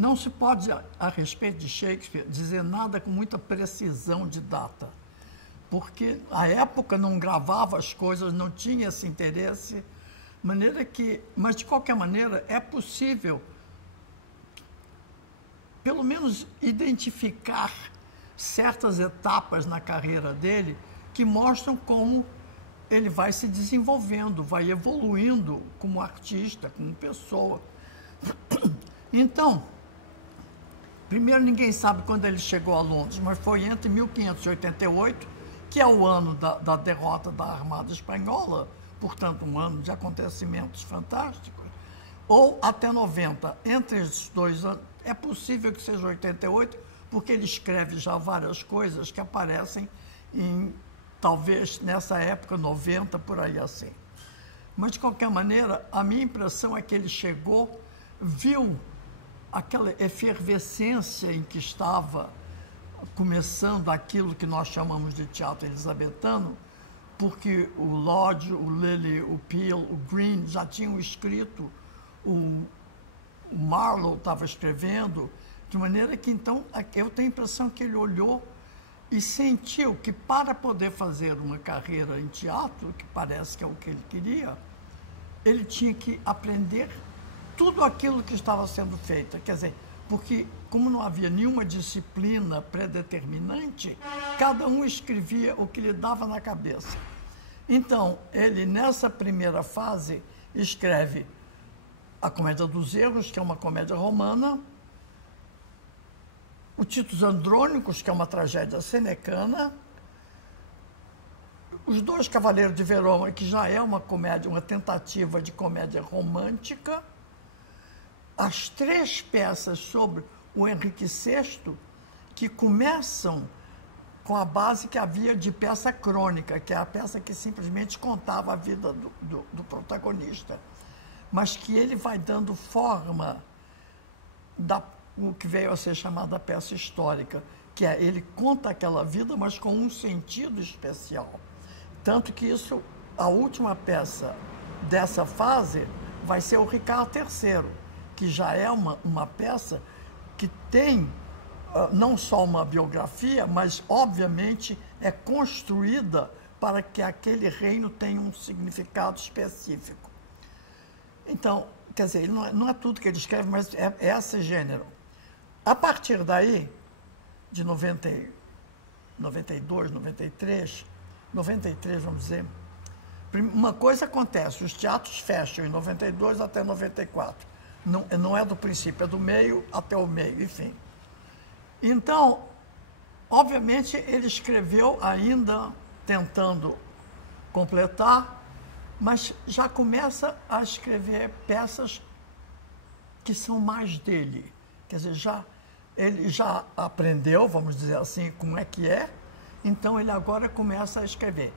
Não se pode, a respeito de Shakespeare, dizer nada com muita precisão de data, porque a época não gravava as coisas, não tinha esse interesse, mas de qualquer maneira é possível, pelo menos, identificar certas etapas na carreira dele que mostram como ele vai se desenvolvendo, vai evoluindo como artista, como pessoa. Então, primeiro, ninguém sabe quando ele chegou a Londres, mas foi entre 1588, que é o ano da derrota da Armada Espanhola, portanto, um ano de acontecimentos fantásticos, ou até 90. Entre esses 2 anos, é possível que seja 88, porque ele escreve já várias coisas que aparecem talvez nessa época, 90, por aí assim. Mas, de qualquer maneira, a minha impressão é que ele chegou, viu aquela efervescência em que estava começando aquilo que nós chamamos de teatro elisabetano, porque o Lodge, o Lilly, o Peel, o Green já tinham escrito, o Marlowe estava escrevendo, de maneira que, então, eu tenho a impressão que ele olhou e sentiu que, para poder fazer uma carreira em teatro, que parece que é o que ele queria, ele tinha que aprender tudo aquilo que estava sendo feito. Quer dizer, porque como não havia nenhuma disciplina predeterminante, cada um escrevia o que lhe dava na cabeça. Então, ele, nessa primeira fase, escreve A Comédia dos Erros, que é uma comédia romana, o Titus Andrônicos, que é uma tragédia senecana, Os Dois Cavaleiros de Verona, que já é uma comédia, uma tentativa de comédia romântica, as 3 peças sobre o Henrique VI, que começam com a base que havia de peça crônica, que é a peça que simplesmente contava a vida do protagonista, mas que ele vai dando forma o que veio a ser chamada peça histórica, que é, ele conta aquela vida, mas com um sentido especial. Tanto que isso, a última peça dessa fase vai ser o Ricardo III, que já é uma peça que tem não só uma biografia, mas, obviamente, é construída para que aquele reino tenha um significado específico. Então, quer dizer, não é tudo que ele escreve, mas é esse gênero. A partir daí, de 92, 93, vamos dizer, uma coisa acontece, os teatros fecham em 92 até 94. Não é do princípio, é do meio até o meio, enfim. Então, obviamente, ele escreveu ainda tentando completar, mas já começa a escrever peças que são mais dele. Quer dizer, ele já aprendeu, vamos dizer assim, como é que é, então ele agora começa a escrever.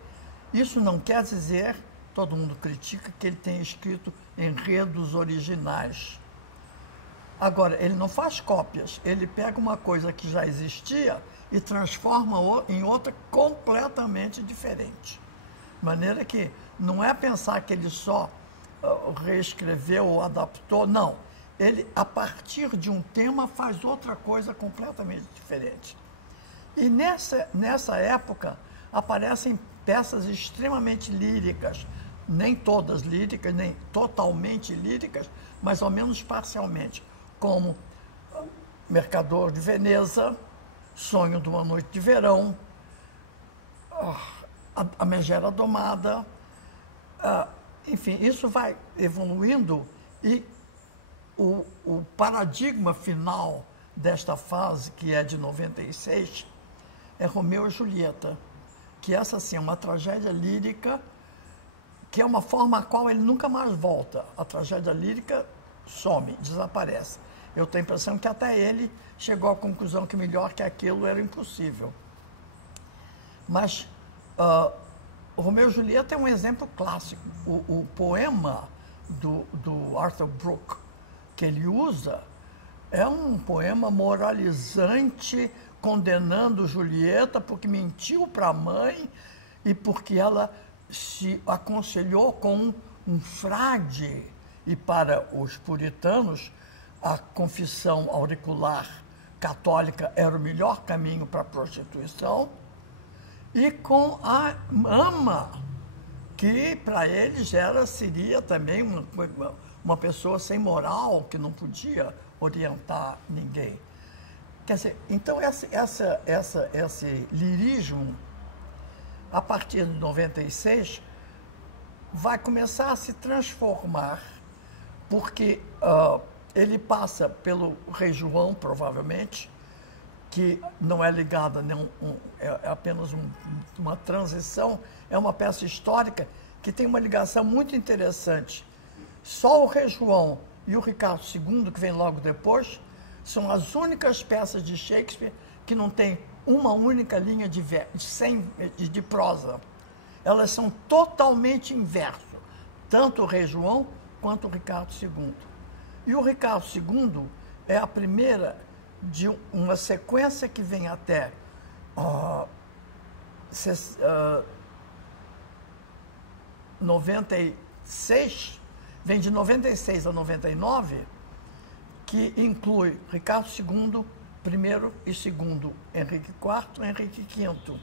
Isso não quer dizer, todo mundo critica, que ele tenha escrito enredos originais. Agora, ele não faz cópias, ele pega uma coisa que já existia e transforma em outra completamente diferente. De maneira que não é pensar que ele só reescreveu ou adaptou, não. Ele, a partir de um tema, faz outra coisa completamente diferente. E nessa época aparecem peças extremamente líricas, nem todas líricas, nem totalmente líricas, mas ao menos parcialmente, como Mercador de Veneza, Sonho de uma Noite de Verão, A Megera Domada, enfim, isso vai evoluindo e o paradigma final desta fase, que é de 96, é Romeu e Julieta, que essa sim é uma tragédia lírica, que é uma forma a qual ele nunca mais volta. A tragédia lírica some, desaparece. Eu tenho a impressão que até ele chegou à conclusão que melhor que aquilo era impossível. Mas Romeu e Julieta é um exemplo clássico. O poema do Arthur Brooke, que ele usa, é um poema moralizante, condenando Julieta porque mentiu para a mãe e porque ela se aconselhou com um frade. E para os puritanos, a confissão auricular católica era o melhor caminho para a prostituição, e com a ama, que para eles seria também uma pessoa sem moral, que não podia orientar ninguém. Quer dizer, então esse lirismo, a partir de 96, vai começar a se transformar, porque ele passa pelo Rei João, provavelmente, que não é ligada, é apenas uma transição, é uma peça histórica que tem uma ligação muito interessante. Só o Rei João e o Ricardo II, que vem logo depois, são as únicas peças de Shakespeare que não tem uma única linha de prosa. Elas são totalmente inverso, tanto o Rei João quanto o Ricardo II. E o Ricardo II é a primeira de uma sequência que vem até 96, vem de 96 a 99, que inclui Ricardo II, primeiro e segundo, Henrique IV, Henrique V,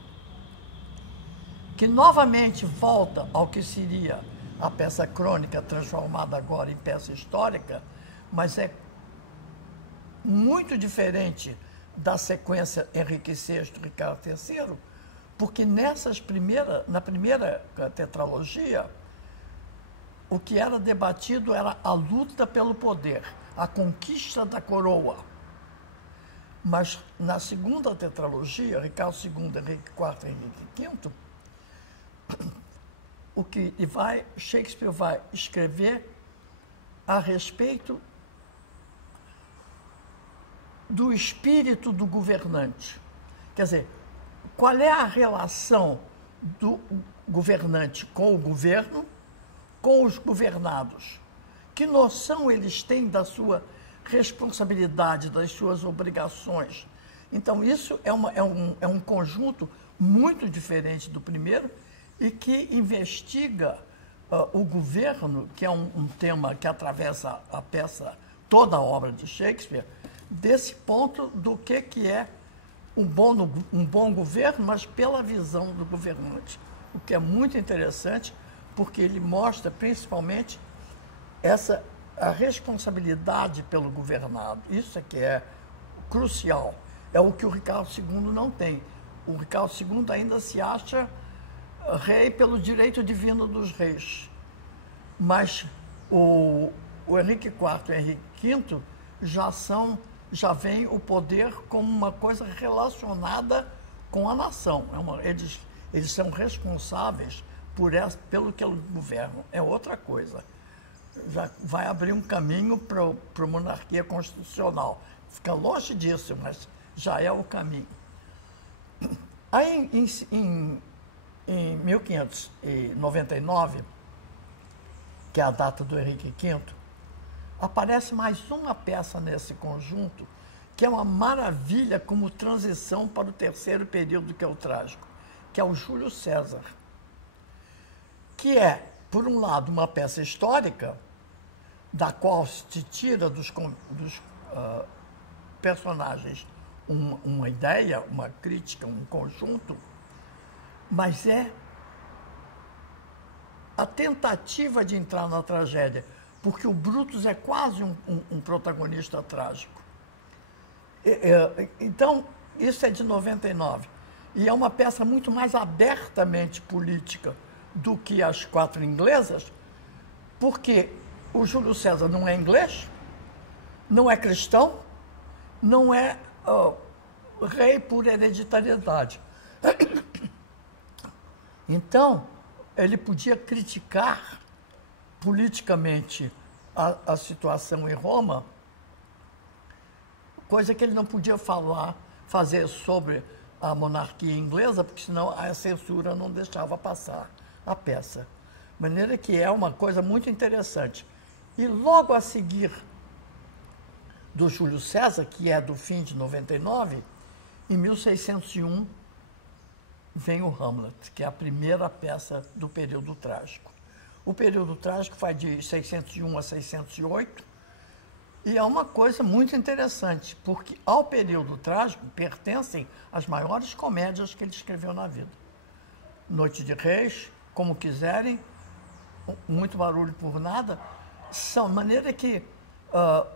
que novamente volta ao que seria a peça crônica, transformada agora em peça histórica, mas é muito diferente da sequência Henrique VI, Ricardo III, porque na primeira tetralogia, o que era debatido era a luta pelo poder, a conquista da coroa. Mas na segunda tetralogia, Ricardo II, Henrique IV e Henrique V, Shakespeare vai escrever a respeito do espírito do governante. Quer dizer, qual é a relação do governante com o governo, com os governados? Que noção eles têm da sua responsabilidade, das suas obrigações? Então, isso é um conjunto muito diferente do primeiro e que investiga o governo, que é um tema que atravessa a peça, toda a obra de Shakespeare, desse ponto do que é um bom governo, mas pela visão do governante. O que é muito interessante, porque ele mostra principalmente a responsabilidade pelo governado. Isso é que é crucial. É o que o Ricardo II não tem. O Ricardo II ainda se acha rei pelo direito divino dos reis. Mas o Henrique IV e o Henrique V já vem o poder como uma coisa relacionada com a nação. Eles são responsáveis pelo que eles governam. É outra coisa. Já vai abrir um caminho para a monarquia constitucional. Fica longe disso, mas já é o caminho. Aí, em 1599, que é a data do Henrique V, aparece mais uma peça nesse conjunto, que é uma maravilha como transição para o terceiro período, que é o trágico, que é o Júlio César, que é, por um lado, uma peça histórica, da qual se tira dos personagens uma ideia, uma crítica, um conjunto, mas é a tentativa de entrar na tragédia, porque o Brutus é quase um protagonista trágico. Então, isso é de 99. E é uma peça muito mais abertamente política do que as quatro inglesas, porque o Júlio César não é inglês, não é cristão, não é rei por hereditariedade. Então, ele podia criticar politicamente a situação em Roma, coisa que ele não podia fazer sobre a monarquia inglesa, porque senão a censura não deixava passar a peça. De maneira que é uma coisa muito interessante. E logo a seguir do Júlio César, que é do fim de 99, em 1601, vem o Hamlet, que é a primeira peça do período trágico. O período trágico vai de 601 a 608, E é uma coisa muito interessante, porque ao período trágico pertencem as maiores comédias que ele escreveu na vida. Noite de Reis, Como Quiserem, Muito Barulho por Nada, são maneira que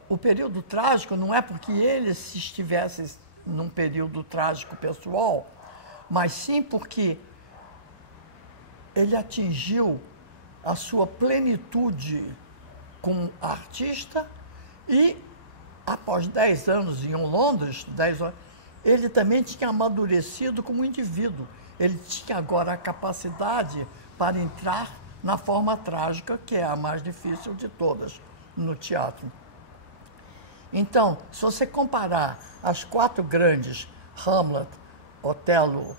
o período trágico não é porque ele se estivesse num período trágico pessoal, mas sim porque ele atingiu a sua plenitude como artista e, após 10 anos em Londres, 10 anos, ele também tinha amadurecido como indivíduo. Ele tinha agora a capacidade para entrar na forma trágica, que é a mais difícil de todas no teatro. Então, se você comparar as 4 grandes, Hamlet, Otelo,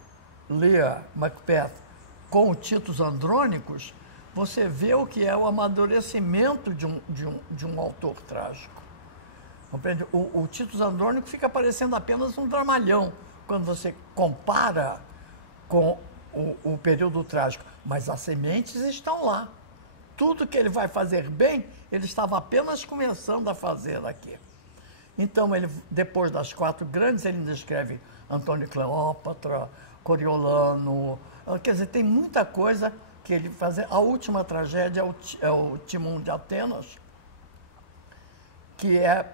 Lear, Macbeth, com os títulos andrônicos, você vê o que é o amadurecimento de um autor trágico. Compreende? O Titus Andrônico fica parecendo apenas um dramalhão quando você compara com o período trágico. Mas as sementes estão lá. Tudo que ele vai fazer bem, ele estava apenas começando a fazer aqui. Então, ele, depois das 4 grandes, ele descreve Antônio e Cleópatra, Coriolano. Quer dizer, tem muita coisa que ele faz. A última tragédia é o Timão de Atenas, que é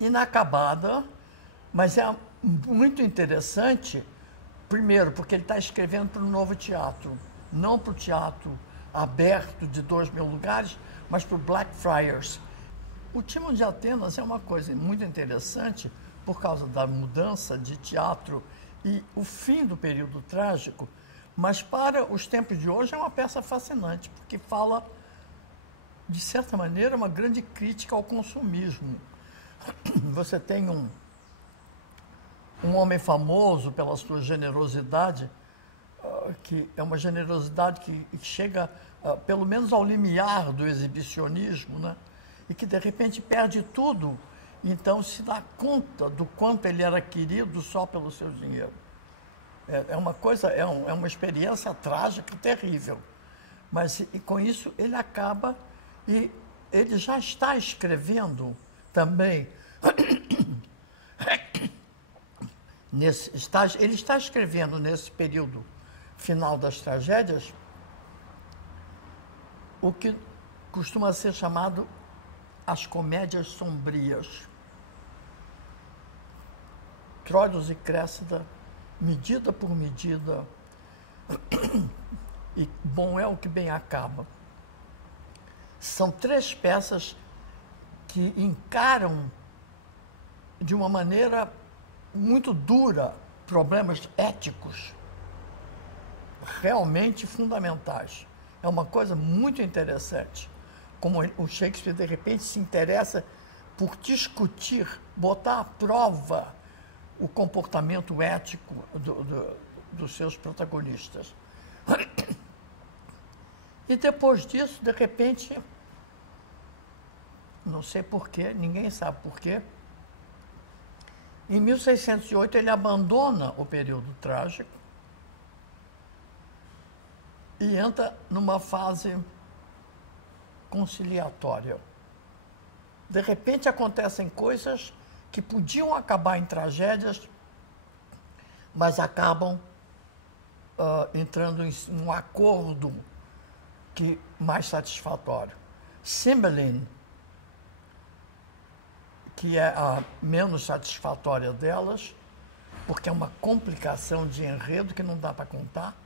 inacabada, mas é muito interessante, primeiro, porque ele está escrevendo para um novo teatro, não para o teatro aberto de 2.000 lugares, mas para o Blackfriars. O Timão de Atenas é uma coisa muito interessante por causa da mudança de teatro e o fim do período trágico, mas para os tempos de hoje é uma peça fascinante, porque fala, de certa maneira, uma grande crítica ao consumismo. Você tem um homem famoso pela sua generosidade, que é uma generosidade que chega pelo menos ao limiar do exibicionismo, né? E que de repente perde tudo, então se dá conta do quanto ele era querido só pelo seu dinheiro. É uma coisa, é uma experiência trágica e terrível. Mas e com isso ele acaba, e ele já está escrevendo também, ele está escrevendo nesse período final das tragédias o que costuma ser chamado as comédias sombrias. Troilos e Cressida, medida por medida, e bom é o que bem acaba. São 3 peças que encaram de uma maneira muito dura problemas éticos realmente fundamentais. É uma coisa muito interessante, como o Shakespeare, de repente, se interessa por discutir, botar à prova o comportamento ético dos seus protagonistas. E depois disso, de repente, não sei porquê, ninguém sabe porquê, em 1608 ele abandona o período trágico e entra numa fase conciliatória. De repente acontecem coisas que podiam acabar em tragédias, mas acabam entrando em um acordo mais satisfatório. Cymbeline, que é a menos satisfatória delas, porque é uma complicação de enredo que não dá para contar.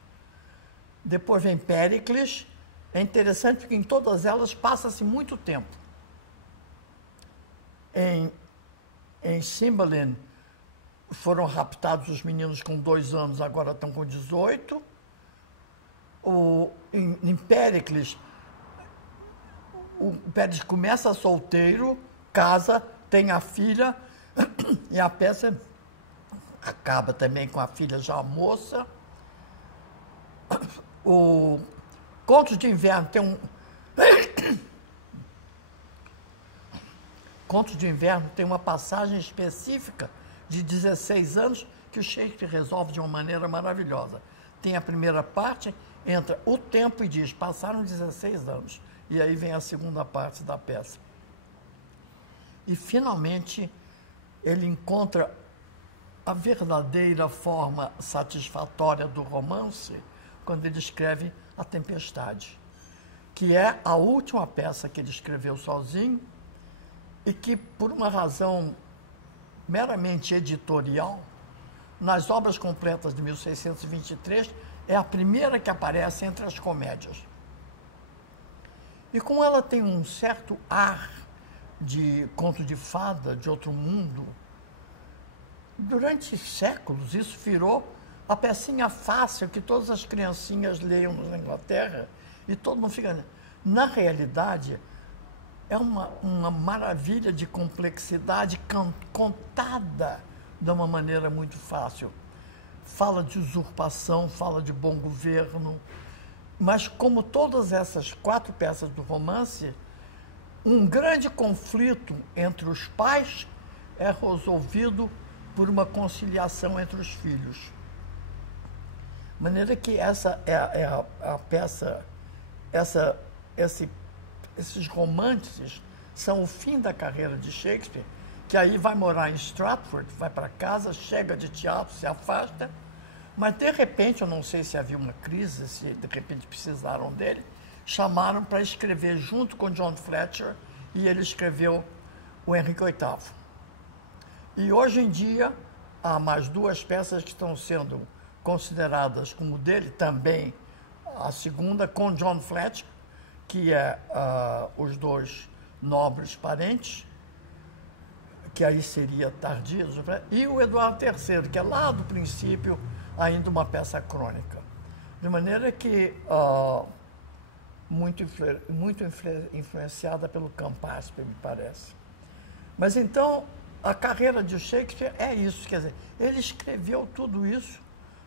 Depois vem Péricles. É interessante porque em todas elas passa-se muito tempo. Em Cymbeline foram raptados os meninos com 2 anos, agora estão com 18. Em Péricles, o Péricles começa solteiro, casa, tem a filha, e a peça acaba também com a filha já moça. O Contos de Inverno Contos de Inverno tem uma passagem específica de 16 anos que o Shakespeare resolve de uma maneira maravilhosa. Tem a primeira parte, entra o tempo e diz, passaram 16 anos. E aí vem a segunda parte da peça. e finalmente ele encontra a verdadeira forma satisfatória do romance quando ele escreve A Tempestade, que é a última peça que ele escreveu sozinho e que, por uma razão meramente editorial, nas obras completas de 1623, é a primeira que aparece entre as comédias. E como ela tem um certo ar de conto de fada, de outro mundo, durante séculos isso virou a pecinha fácil que todas as criancinhas leiam na Inglaterra e todo mundo fica... Na realidade, é uma maravilha de complexidade contada de uma maneira muito fácil. Fala de usurpação, fala de bom governo, mas como todas essas 4 peças do romance, um grande conflito entre os pais é resolvido por uma conciliação entre os filhos. De maneira que essa é a peça, esses romances são o fim da carreira de Shakespeare, que aí vai morar em Stratford, vai para casa, chega de teatro, se afasta, mas de repente, eu não sei se havia uma crise, se de repente precisaram dele, chamaram para escrever junto com John Fletcher e ele escreveu o Henrique VIII. E hoje em dia há mais 2 peças que estão sendo consideradas como dele, também a segunda com John Fletcher, que é Os Dois Nobres Parentes, que aí seria Tardias, e o Eduardo III, que é lá do princípio ainda uma peça crônica. De maneira que muito influenciada pelo Campaspe, me parece. Mas então, a carreira de Shakespeare é isso, quer dizer, ele escreveu tudo isso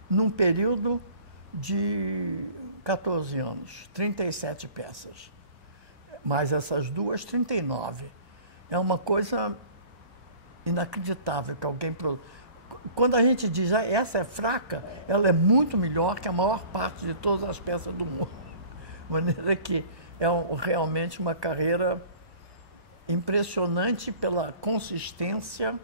num período de 14 anos, 37 peças. Mais essas 2, 39. É uma coisa inacreditável que alguém... Quando a gente diz, essa é fraca, ela é muito melhor que a maior parte de todas as peças do mundo. De maneira que é realmente uma carreira impressionante pela consistência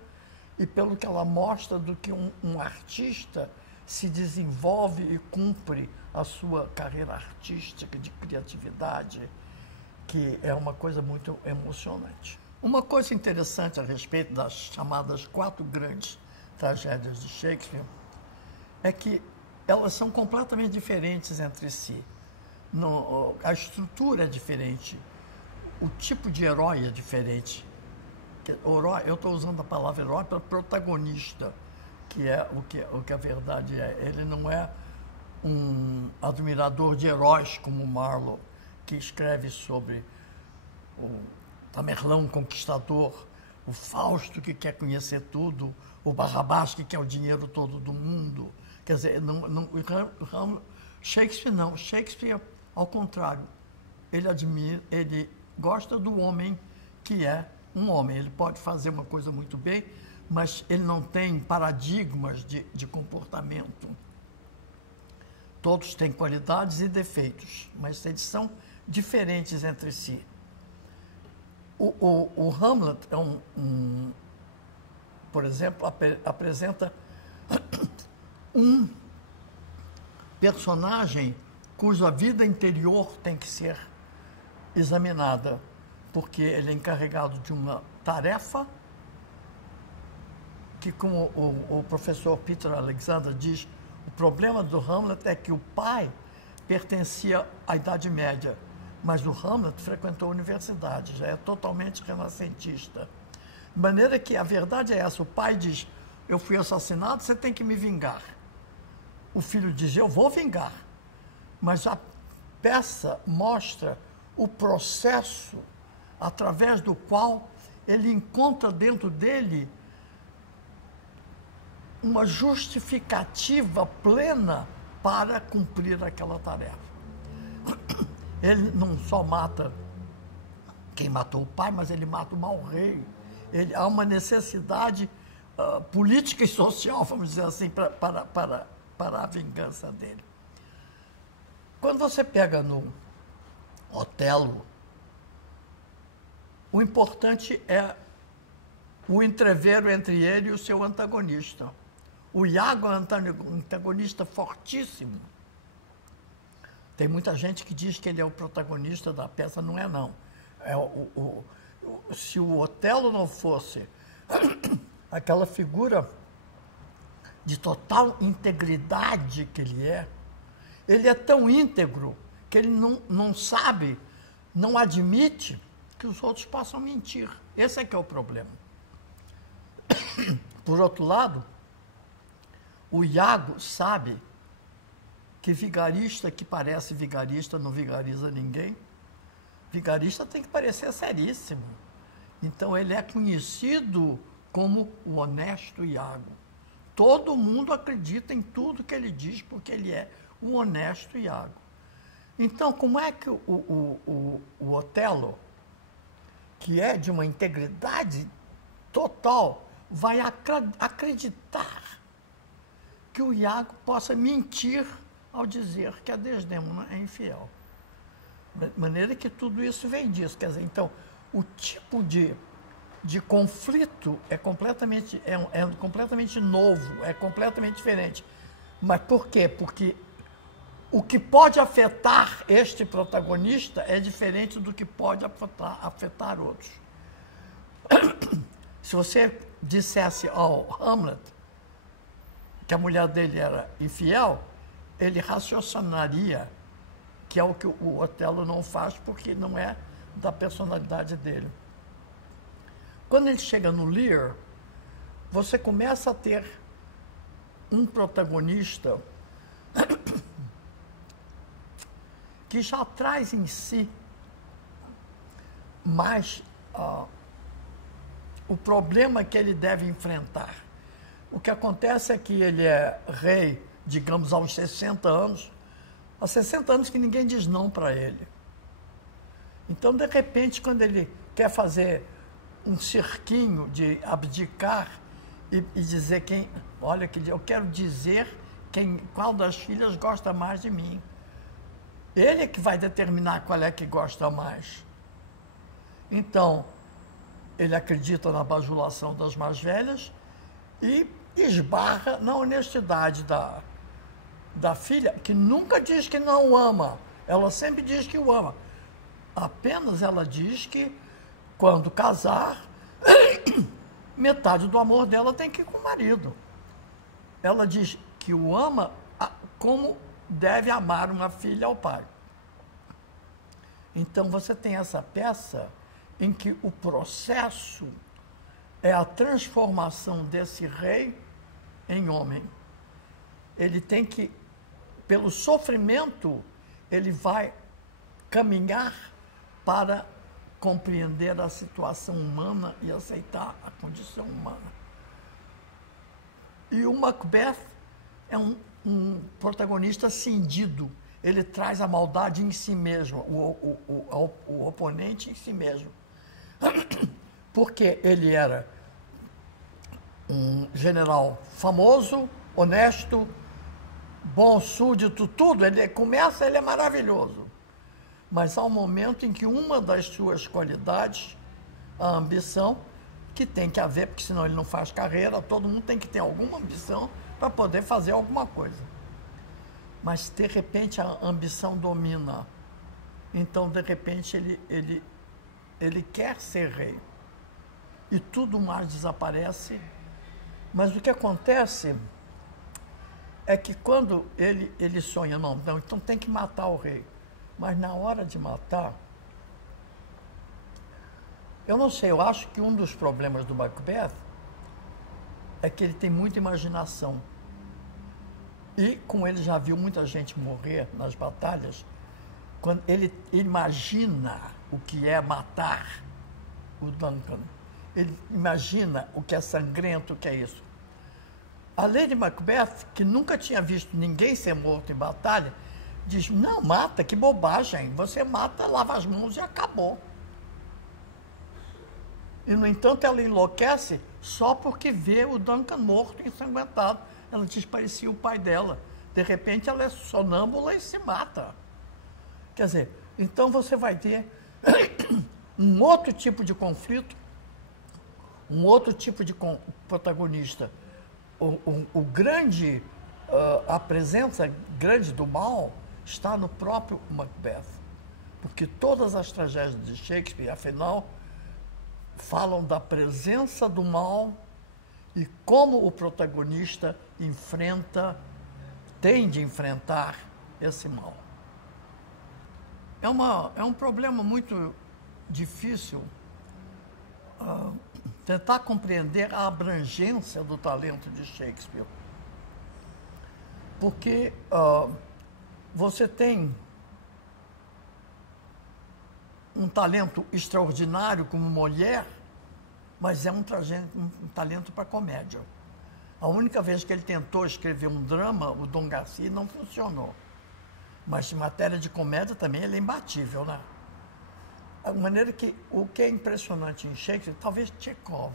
e pelo que ela mostra do que um artista se desenvolve e cumpre a sua carreira artística de criatividade, que é uma coisa muito emocionante. Uma coisa interessante a respeito das chamadas 4 grandes tragédias de Shakespeare é que elas são completamente diferentes entre si. A estrutura é diferente, o tipo de herói é diferente. Eu estou usando a palavra herói para protagonista, que é o que a verdade é. Ele não é um admirador de heróis como Marlowe, que escreve sobre o Tamerlão conquistador, o Fausto que quer conhecer tudo, o Barrabás que quer o dinheiro todo do mundo. Quer dizer, Shakespeare não. Shakespeare, ao contrário, ele gosta do homem que é um homem. Ele pode fazer uma coisa muito bem, mas ele não tem paradigmas de comportamento. Todos têm qualidades e defeitos, mas eles são diferentes entre si. O Hamlet por exemplo, apresenta um personagem cuja vida interior tem que ser examinada, porque ele é encarregado de uma tarefa que, como o professor Peter Alexander diz, o problema do Hamlet é que o pai pertencia à Idade Média, mas o Hamlet frequentou a universidade, já é totalmente renascentista. De maneira que a verdade é essa, o pai diz, eu fui assassinado, você tem que me vingar. O filho diz, eu vou vingar. Mas a peça mostra o processo através do qual ele encontra dentro dele uma justificativa plena para cumprir aquela tarefa. Ele não só mata quem matou o pai, mas ele mata o mau rei. Há uma necessidade política e social, vamos dizer assim, para a vingança dele. Quando você pega no Otelo, o importante é o entreveiro entre ele e o seu antagonista. O Iago é um antagonista fortíssimo. Tem muita gente que diz que ele é o protagonista da peça, não é não. Se o Otelo não fosse aquela figura de total integridade que ele é tão íntegro que ele não sabe, não admite que os outros possam mentir. Esse é que é o problema. Por outro lado, o Iago sabe que vigarista que parece vigarista não vigariza ninguém. Vigarista tem que parecer seríssimo. Então, ele é conhecido como o honesto Iago. Todo mundo acredita em tudo que ele diz, porque ele é o honesto Iago. Então, como é que o Otelo, que é de uma integridade total, vai acreditar que o Iago possa mentir ao dizer que a Desdémona é infiel? De maneira que tudo isso vem disso. Quer dizer, então, o tipo de conflito é completamente novo, é completamente diferente. Mas por quê? Porque o que pode afetar este protagonista é diferente do que pode afetar outros. Se você dissesse ao Hamlet que a mulher dele era infiel, ele raciocinaria, que é o que o Otelo não faz, porque não é da personalidade dele. Quando ele chega no Lear, você começa a ter um protagonista que já traz em si mais o problema que ele deve enfrentar. O que acontece é que ele é rei, digamos, aos 60 anos, há 60 anos que ninguém diz não para ele. Então, de repente, quando ele quer fazer um cirquinho de abdicar e dizer olha, eu quero dizer qual das filhas gosta mais de mim. Ele é que vai determinar qual é que gosta mais. Então, ele acredita na bajulação das mais velhas e esbarra na honestidade da filha, que nunca diz que não o ama. Ela sempre diz que o ama. Apenas ela diz que, quando casar, metade do amor dela tem que ir com o marido. Ela diz que o ama como deve amar uma filha ao pai. Então, você tem essa peça em que o processo é a transformação desse rei em homem. Ele tem que, pelo sofrimento, ele vai caminhar para compreender a situação humana e aceitar a condição humana. E o Macbeth é um protagonista cindido. Ele traz a maldade em si mesmo, o oponente em si mesmo. Porque ele era um general famoso, honesto, bom súdito, tudo. Ele é maravilhoso. Mas há um momento em que uma das suas qualidades, a ambição, que tem que haver, porque senão ele não faz carreira, todo mundo tem que ter alguma ambição para poder fazer alguma coisa. Mas, de repente, a ambição domina. Então, de repente, ele quer ser rei. E tudo mais desaparece. Mas o que acontece é que quando ele sonha, não, então tem que matar o rei. Mas na hora de matar, eu não sei, eu acho que um dos problemas do Macbeth é que ele tem muita imaginação. E, como ele já viu muita gente morrer nas batalhas, quando ele imagina o que é matar o Duncan, ele imagina o que é sangrento, o que é isso. A Lady Macbeth, que nunca tinha visto ninguém ser morto em batalha, diz, não, mata, que bobagem, você mata, lava as mãos e acabou. E, no entanto, ela enlouquece só porque vê o Duncan morto, ensanguentado. Ela diz que parecia o pai dela. De repente, ela é sonâmbula e se mata. Quer dizer, então você vai ter um outro tipo de conflito. Um outro tipo de protagonista, o grande, a presença grande do mal está no próprio Macbeth. Porque todas as tragédias de Shakespeare, afinal, falam da presença do mal e como o protagonista tem de enfrentar esse mal. É um problema muito difícil tentar compreender a abrangência do talento de Shakespeare. Porque você tem um talento extraordinário como Molière, mas é um talento para comédia. A única vez que ele tentou escrever um drama, o Dom Garcia, não funcionou. Mas em matéria de comédia também ele é imbatível, né? A maneira que o que é impressionante em Shakespeare, talvez Chekhov,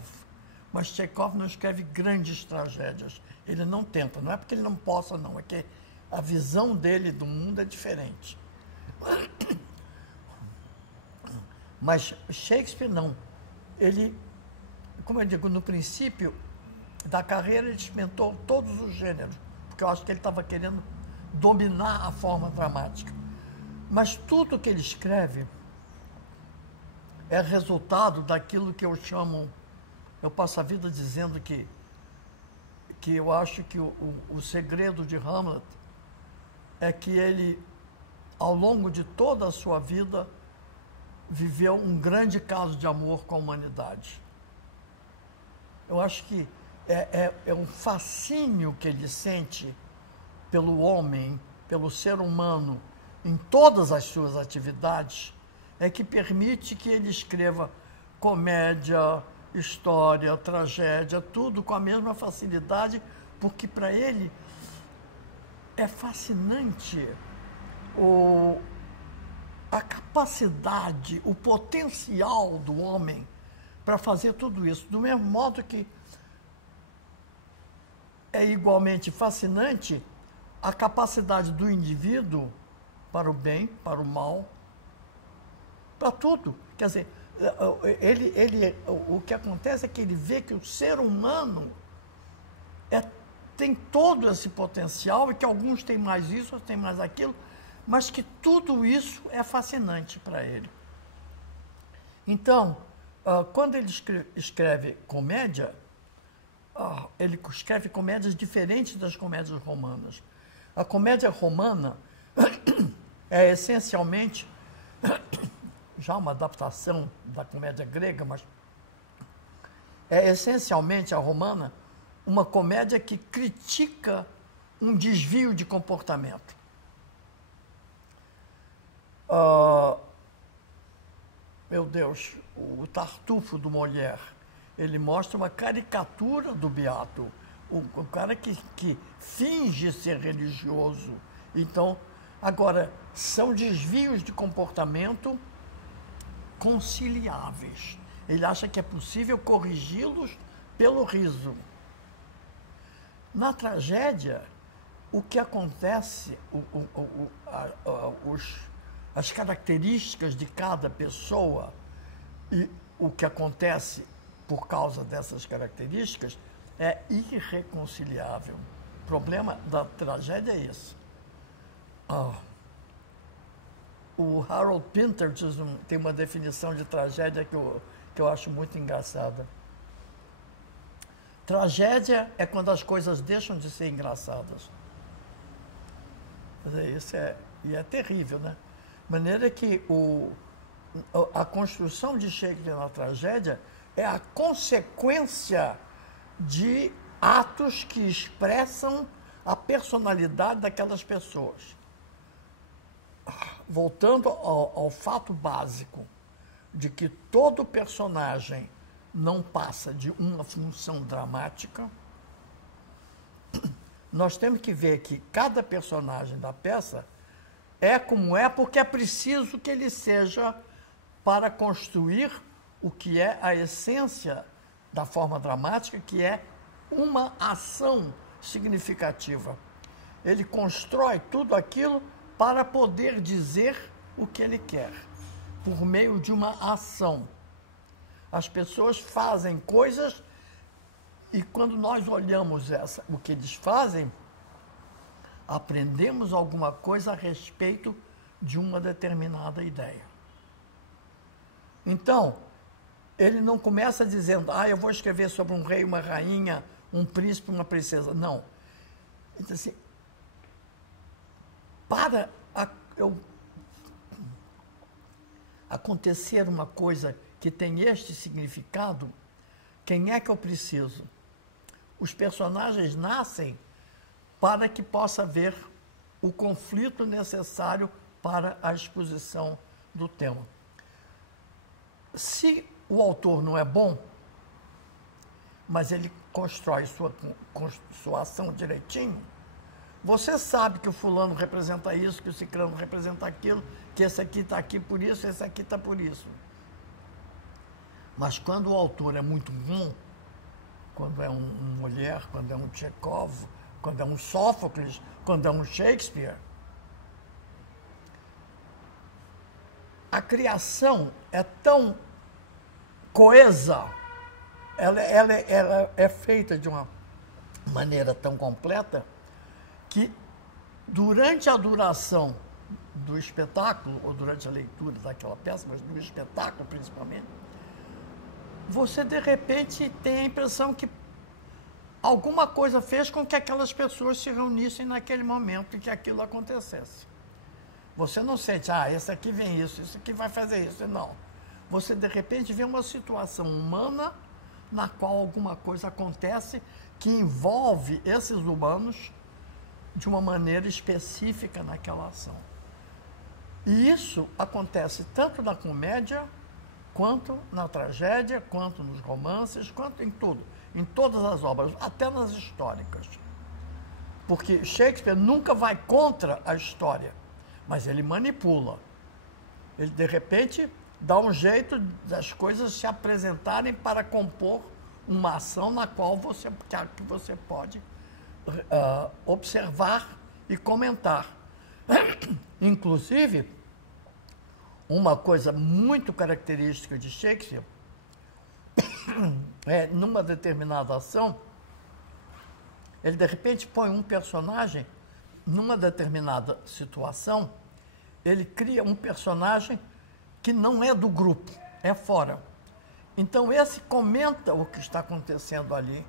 mas Chekhov não escreve grandes tragédias. Ele não tenta, não é porque ele não possa, não, é que a visão dele do mundo é diferente. Mas Shakespeare não. Ele, como eu digo, no princípio da carreira ele experimentou todos os gêneros, porque eu acho que ele estava querendo dominar a forma dramática. Mas tudo que ele escreve é resultado daquilo que eu chamo, eu passo a vida dizendo que eu acho que o segredo de Hamlet é que ele, ao longo de toda a sua vida, viveu um grande caso de amor com a humanidade. Eu acho que é um fascínio que ele sente pelo homem, pelo ser humano, em todas as suas atividades, é que permite que ele escreva comédia, história, tragédia, tudo com a mesma facilidade, porque para ele é fascinante a capacidade, o potencial do homem para fazer tudo isso. Do mesmo modo que é igualmente fascinante a capacidade do indivíduo para o bem, para o mal, para tudo. Quer dizer, o que acontece é que ele vê que o ser humano tem todo esse potencial e que alguns têm mais isso, outros têm mais aquilo, mas que tudo isso é fascinante para ele. Então, quando ele escreve comédia, ele escreve comédias diferentes das comédias romanas. A comédia romana é essencialmente já uma adaptação da comédia grega, mas é essencialmente a romana uma comédia que critica um desvio de comportamento. Meu Deus, o Tartufo do Molière, ele mostra uma caricatura do beato, o cara que finge ser religioso. Então, agora, são desvios de comportamento conciliáveis. Ele acha que é possível corrigi-los pelo riso. Na tragédia, o que acontece, as características de cada pessoa e o que acontece por causa dessas características é irreconciliável. O problema da tragédia é esse. O Harold Pinter tem uma definição de tragédia que eu acho muito engraçada. Tragédia é quando as coisas deixam de ser engraçadas. Quer dizer, isso é terrível, né? De maneira que a construção de Shakespeare na tragédia é a consequência de atos que expressam a personalidade daquelas pessoas. Voltando ao fato básico de que todo personagem não passa de uma função dramática, nós temos que ver que cada personagem da peça é como é porque é preciso que ele seja para construir o que é a essência da forma dramática, que é uma ação significativa. Ele constrói tudo aquilo para poder dizer o que ele quer, por meio de uma ação. As pessoas fazem coisas e quando nós olhamos o que eles fazem, aprendemos alguma coisa a respeito de uma determinada ideia. Então, ele não começa dizendo, eu vou escrever sobre um rei, uma rainha, um príncipe, uma princesa. Não. Ele diz assim, acontecer uma coisa que tem este significado, quem é que eu preciso? Os personagens nascem para que possa haver o conflito necessário para a exposição do tema. Se o autor não é bom, mas ele constrói sua ação direitinho, você sabe que o fulano representa isso, que o ciclano representa aquilo, que esse aqui está aqui por isso, esse aqui está por isso. Mas quando o autor é muito bom, quando é um Molière, quando é um Tchekhov, quando é um Sófocles, quando é um Shakespeare, a criação é tão coesa, ela é feita de uma maneira tão completa que durante a duração do espetáculo, ou durante a leitura daquela peça, mas do espetáculo principalmente, você de repente tem a impressão que alguma coisa fez com que aquelas pessoas se reunissem naquele momento e que aquilo acontecesse. Você não sente, esse aqui vem isso aqui vai fazer isso, não. Você de repente vê uma situação humana na qual alguma coisa acontece que envolve esses humanos de uma maneira específica naquela ação. E isso acontece tanto na comédia, quanto na tragédia, quanto nos romances, quanto em tudo, em todas as obras, até nas históricas. Porque Shakespeare nunca vai contra a história, mas ele manipula. Ele, de repente, dá um jeito das coisas se apresentarem para compor uma ação na qual você pode observar e comentar. Inclusive, uma coisa muito característica de Shakespeare é, numa determinada ação, ele de repente põe um personagem numa determinada situação, ele cria um personagem que não é do grupo, é fora. Então, esse comenta o que está acontecendo ali.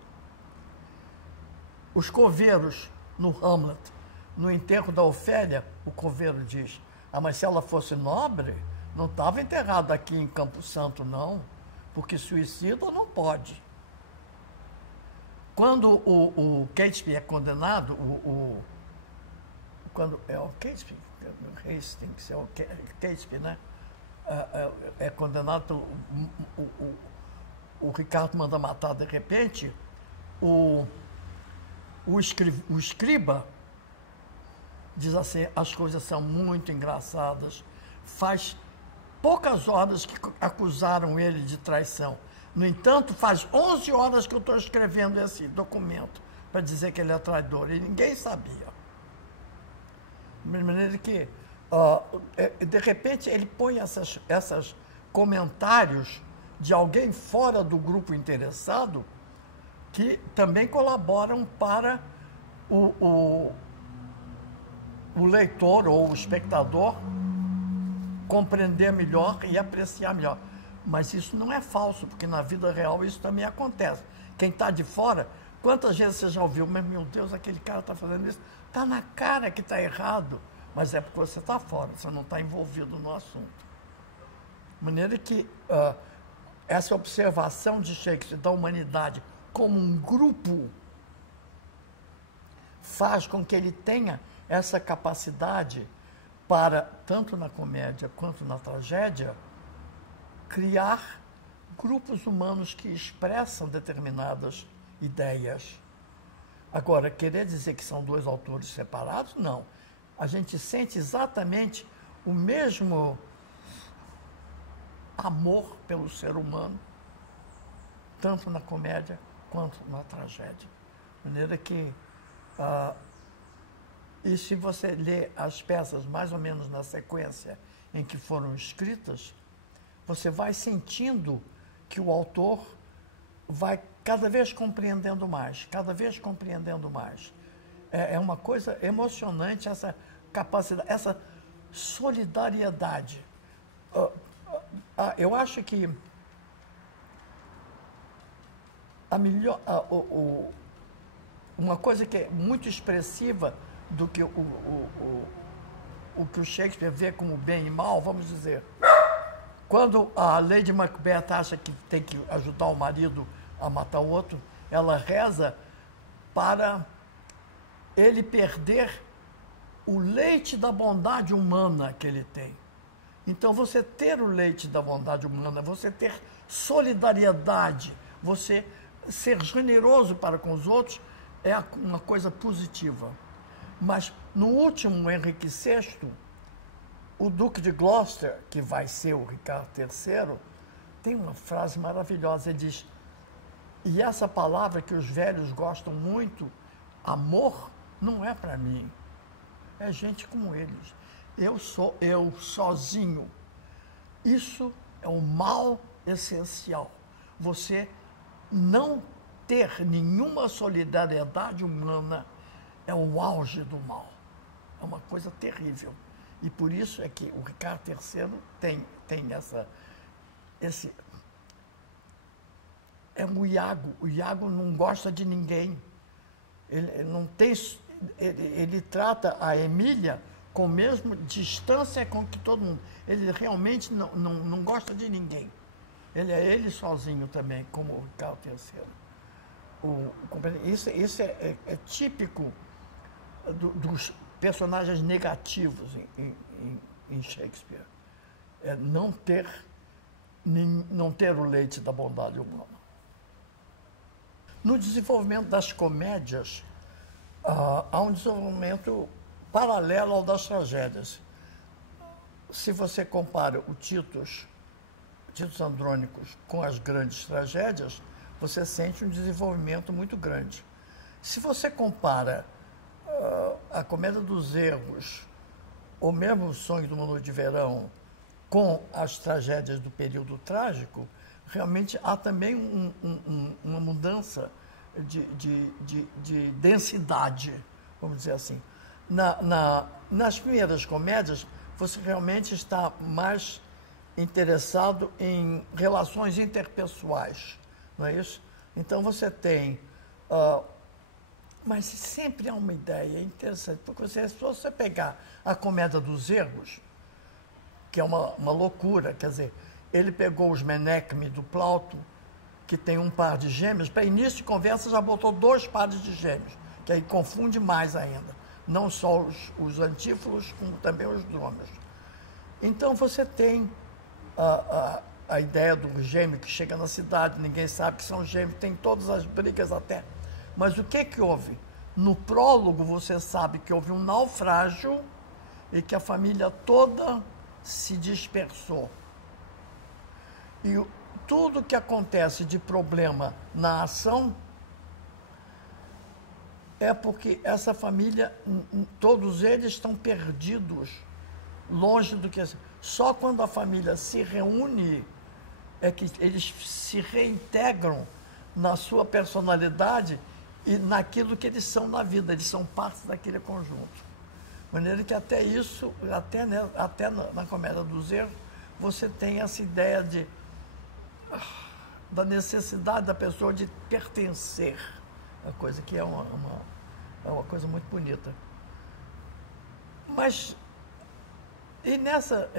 Os coveiros, no Hamlet, no enterro da Ofélia, o coveiro diz, mas se ela fosse nobre, não estava enterrada aqui em Campo Santo, não, porque suicida não pode. Quando o Catesby é condenado, quando é o Catesby, Hastings, é o Catesby, né? É condenado pelo... O Ricardo manda matar de repente, o escriba diz assim, as coisas são muito engraçadas, faz poucas horas que acusaram ele de traição. No entanto, faz 11 horas que eu estou escrevendo esse documento para dizer que ele é traidor, e ninguém sabia. De maneira que, de repente, ele põe esses comentários de alguém fora do grupo interessado que também colaboram para o leitor ou o espectador compreender melhor e apreciar melhor. Mas isso não é falso, porque na vida real isso também acontece. Quem está de fora, quantas vezes você já ouviu, mas meu Deus, aquele cara está fazendo isso, está na cara que está errado, mas é porque você está fora, você não está envolvido no assunto. De maneira que essa observação de Shakespeare da humanidade como um grupo faz com que ele tenha essa capacidade para, tanto na comédia quanto na tragédia, criar grupos humanos que expressam determinadas ideias. Agora, querer dizer que são dois autores separados, não. A gente sente exatamente o mesmo amor pelo ser humano, tanto na comédia quanto na tragédia. De maneira que... e se você lê as peças mais ou menos na sequência em que foram escritas, você vai sentindo que o autor vai cada vez compreendendo mais, cada vez compreendendo mais. É uma coisa emocionante essa capacidade, essa solidariedade. Eu acho que uma coisa que é muito expressiva do que o que o Shakespeare vê como bem e mal, vamos dizer, quando a Lady Macbeth acha que tem que ajudar o marido a matar o outro, ela reza para ele perder o leite da bondade humana que ele tem. Então, você ter o leite da bondade humana, você ter solidariedade, você ser generoso para com os outros, é uma coisa positiva. Mas, no último Henrique VI, o Duque de Gloucester, que vai ser o Ricardo III, tem uma frase maravilhosa. Ele diz, e essa palavra que os velhos gostam muito, amor, não é para mim. É gente como eles. Eu sou eu sozinho. Isso é o mal essencial. Você não ter nenhuma solidariedade humana é o auge do mal. É uma coisa terrível. E por isso é que o Ricardo III tem esse... É um Iago. O Iago não gosta de ninguém. Ele não tem... Ele trata a Emília com a mesma distância com que todo mundo. Ele realmente não gosta de ninguém. Ele é ele sozinho também, como o Ricardo III. Isso é típico dos personagens negativos em Shakespeare. É não ter o leite da bondade humana. No desenvolvimento das comédias, há um desenvolvimento paralelo ao das tragédias. Se você compara o Titus Andrônicos com as grandes tragédias, você sente um desenvolvimento muito grande. Se você compara a Comédia dos Erros, ou mesmo o Sonho de uma Noite de Verão, com as tragédias do período trágico, realmente há também uma mudança de densidade, vamos dizer assim. Nas primeiras comédias, você realmente está mais interessado em relações interpessoais, não é isso? Então você tem... mas sempre há uma ideia interessante, porque se você pegar a Comédia dos Erros, que é uma loucura, quer dizer, ele pegou os Menechmi do Plauto, que tem um par de gêmeos, para início de conversa já botou 2 pares de gêmeos, que aí confunde mais ainda. Não só os antífonos, como também os drômeos. Então você tem a ideia do gêmeo que chega na cidade, ninguém sabe que são gêmeos, tem todas as brigas até. Mas o que houve? No prólogo você sabe que houve um naufrágio e que a família toda se dispersou. E tudo que acontece de problema na ação é porque essa família, todos eles estão perdidos, longe do que... Só quando a família se reúne é que eles se reintegram na sua personalidade e naquilo que eles são na vida, eles são parte daquele conjunto. De maneira que até isso, até na Comédia dos Erros, você tem essa ideia da necessidade da pessoa de pertencer, a coisa que é uma coisa muito bonita. Mas, e nessa,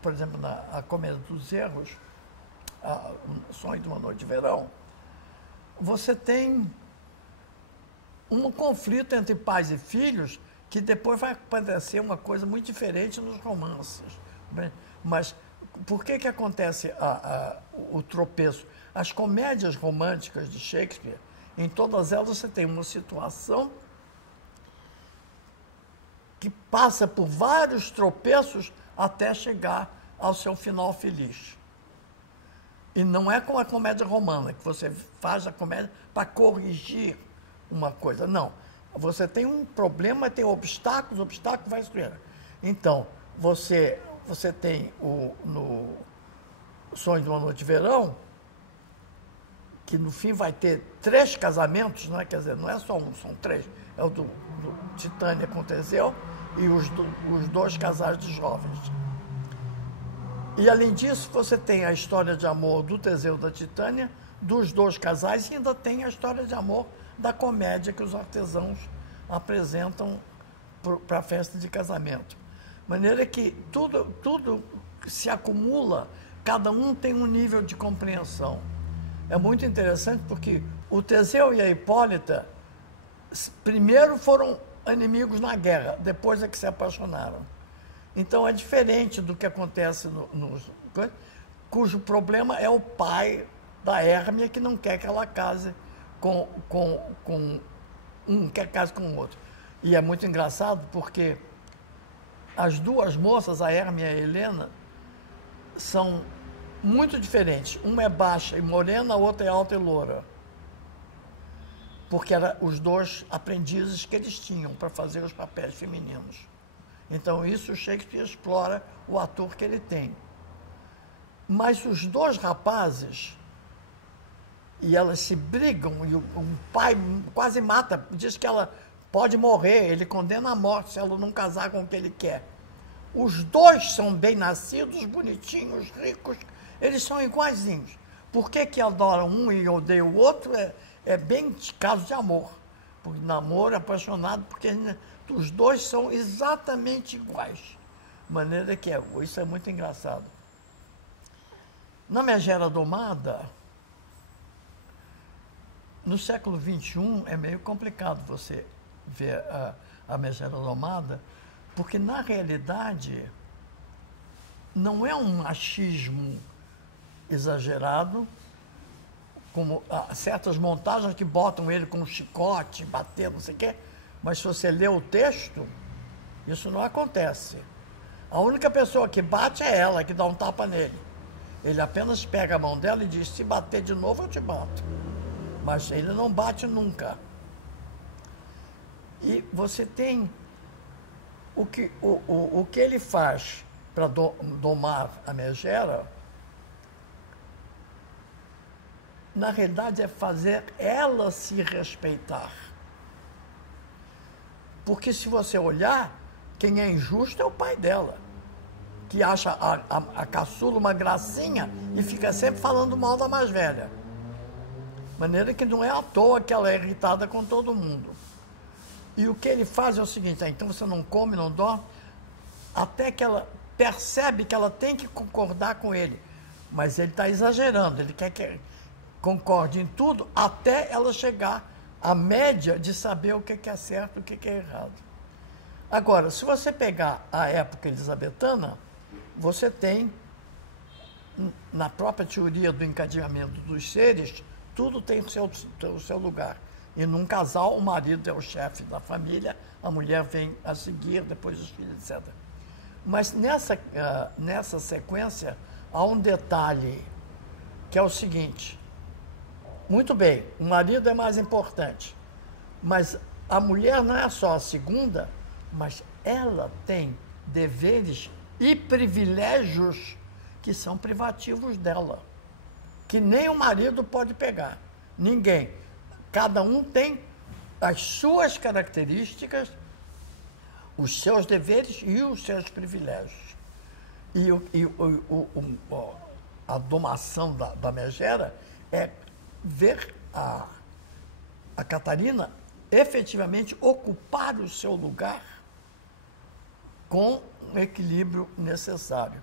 por exemplo, na Comédia dos Erros, Sonho de uma Noite de Verão, você tem um conflito entre pais e filhos que depois vai acontecer uma coisa muito diferente nos romances. Mas por que acontece o tropeço? As comédias românticas de Shakespeare, em todas elas você tem uma situação que passa por vários tropeços até chegar ao seu final feliz. E não é como a comédia romana, que você faz a comédia para corrigir uma coisa. Não. Você tem um problema, tem obstáculos, o obstáculo vai destruir. Então, você tem no Sonho de uma Noite de Verão, que no fim vai ter 3 casamentos, né? Quer dizer, não é só um, são 3. É o do Titânia com Teseu e os 2 casais de jovens. E além disso, você tem a história de amor do Teseu e da Titânia, dos 2 casais, e ainda tem a história de amor da comédia que os artesãos apresentam para a festa de casamento. De maneira que tudo se acumula, cada um tem um nível de compreensão. É muito interessante porque o Teseu e a Hipólita primeiro foram inimigos na guerra, depois é que se apaixonaram. Então é diferente do que acontece cujo problema é o pai da Hérmia, que não quer que ela case com um, quer que case com o outro. E é muito engraçado porque as 2 moças, a Hérmia e a Helena, são muito diferentes. Uma é baixa e morena, a outra é alta e loura. Porque eram os 2 aprendizes que eles tinham para fazer os papéis femininos. Então, isso o Shakespeare explora o ator que ele tem. Mas os 2 rapazes, e elas se brigam, e o pai quase mata, diz que ela pode morrer, ele condena a morte se ela não casar com o que ele quer. Os 2 são bem-nascidos, bonitinhos, ricos, eles são iguaizinhos. Por que adoram um e odeiam o outro? É bem caso de amor. Porque namoro, apaixonado, porque os 2 são exatamente iguais. De maneira que isso é muito engraçado. Na Megera Domada, no século XXI, é meio complicado você ver a Megera Domada, porque, na realidade, não é um machismo exagerado, como certas montagens que botam ele com um chicote, bater, não sei o quê, mas se você lê o texto, isso não acontece. A única pessoa que bate é ela, que dá um tapa nele. Ele apenas pega a mão dela e diz, se bater de novo, eu te bato. Mas ele não bate nunca. E você tem o que ele faz para domar a Megera, na realidade, é fazer ela se respeitar. Porque se você olhar, quem é injusto é o pai dela, que acha a caçula uma gracinha e fica sempre falando mal da mais velha. De maneira que não é à toa que ela é irritada com todo mundo. E o que ele faz é o seguinte, então você não come, não dorme, até que ela percebe que ela tem que concordar com ele. Mas ele está exagerando, ele quer que concorde em tudo, até ela chegar à média de saber o que é certo e o que é errado. Agora, se você pegar a época elisabetana, você tem, na própria teoria do encadeamento dos seres, tudo tem o seu lugar. E num casal, o marido é o chefe da família, a mulher vem a seguir, depois os filhos, etc. Mas nessa sequência, há um detalhe, que é o seguinte. Muito bem, o marido é mais importante, mas a mulher não é só a segunda, mas ela tem deveres e privilégios que são privativos dela, que nem o marido pode pegar, ninguém. Cada um tem as suas características, os seus deveres e os seus privilégios. E a domação da Megera é ver a Catarina efetivamente ocupar o seu lugar com o equilíbrio necessário.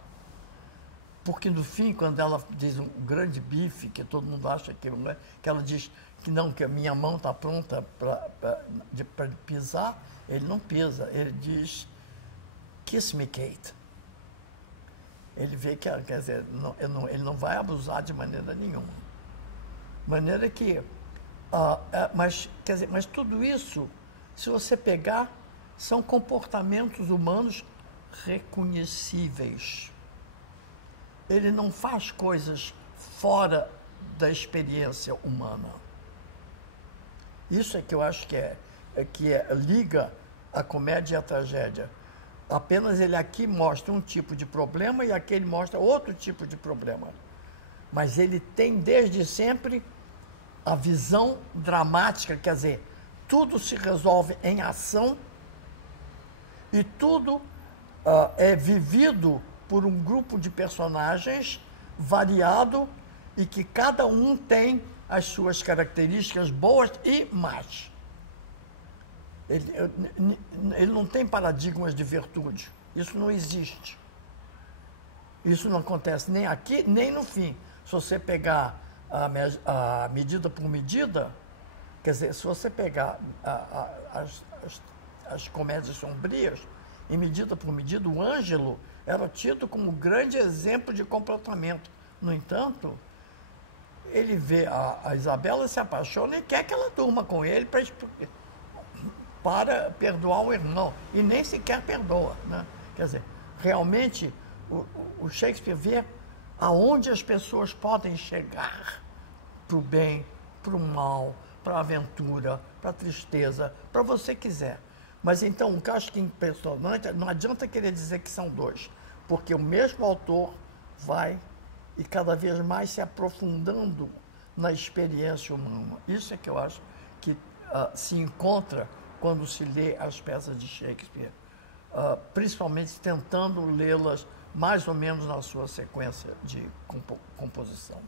Porque, no fim, quando ela diz um grande bife, que todo mundo acha que ela diz que não, que a minha mão está pronta para pisar, ele não pisa, ele diz, kiss me, Kate. Ele vê que, quer dizer, ele não vai abusar de maneira nenhuma. De maneira que, quer dizer, mas tudo isso, se você pegar, são comportamentos humanos reconhecíveis. Ele não faz coisas fora da experiência humana. Isso é que eu acho que liga a comédia e a tragédia. Apenas ele aqui mostra um tipo de problema e aqui ele mostra outro tipo de problema. mas ele tem desde sempre a visão dramática, quer dizer, tudo se resolve em ação e tudo é vivido por um grupo de personagens variado e que cada um tem as suas características boas e más. Ele não tem paradigmas de virtude. Isso não existe. Isso não acontece nem aqui, nem no fim. Se você pegar a medida por medida, quer dizer, se você pegar as comédias sombrias, em medida por medida, o Ângelo era tido como grande exemplo de comportamento. No entanto, ele vê a Isabela, se apaixona e quer que ela durma com ele para perdoar o irmão. E nem sequer perdoa, né? Quer dizer, realmente, o Shakespeare vê aonde as pessoas podem chegar para o bem, para o mal, para a aventura, para a tristeza, para você quiser. Mas então, o que eu acho que é impressionante, não adianta querer dizer que são dois, porque o mesmo autor vai e cada vez mais se aprofundando na experiência humana. Isso é que eu acho que se encontra quando se lê as peças de Shakespeare, principalmente tentando lê-las mais ou menos na sua sequência de composição.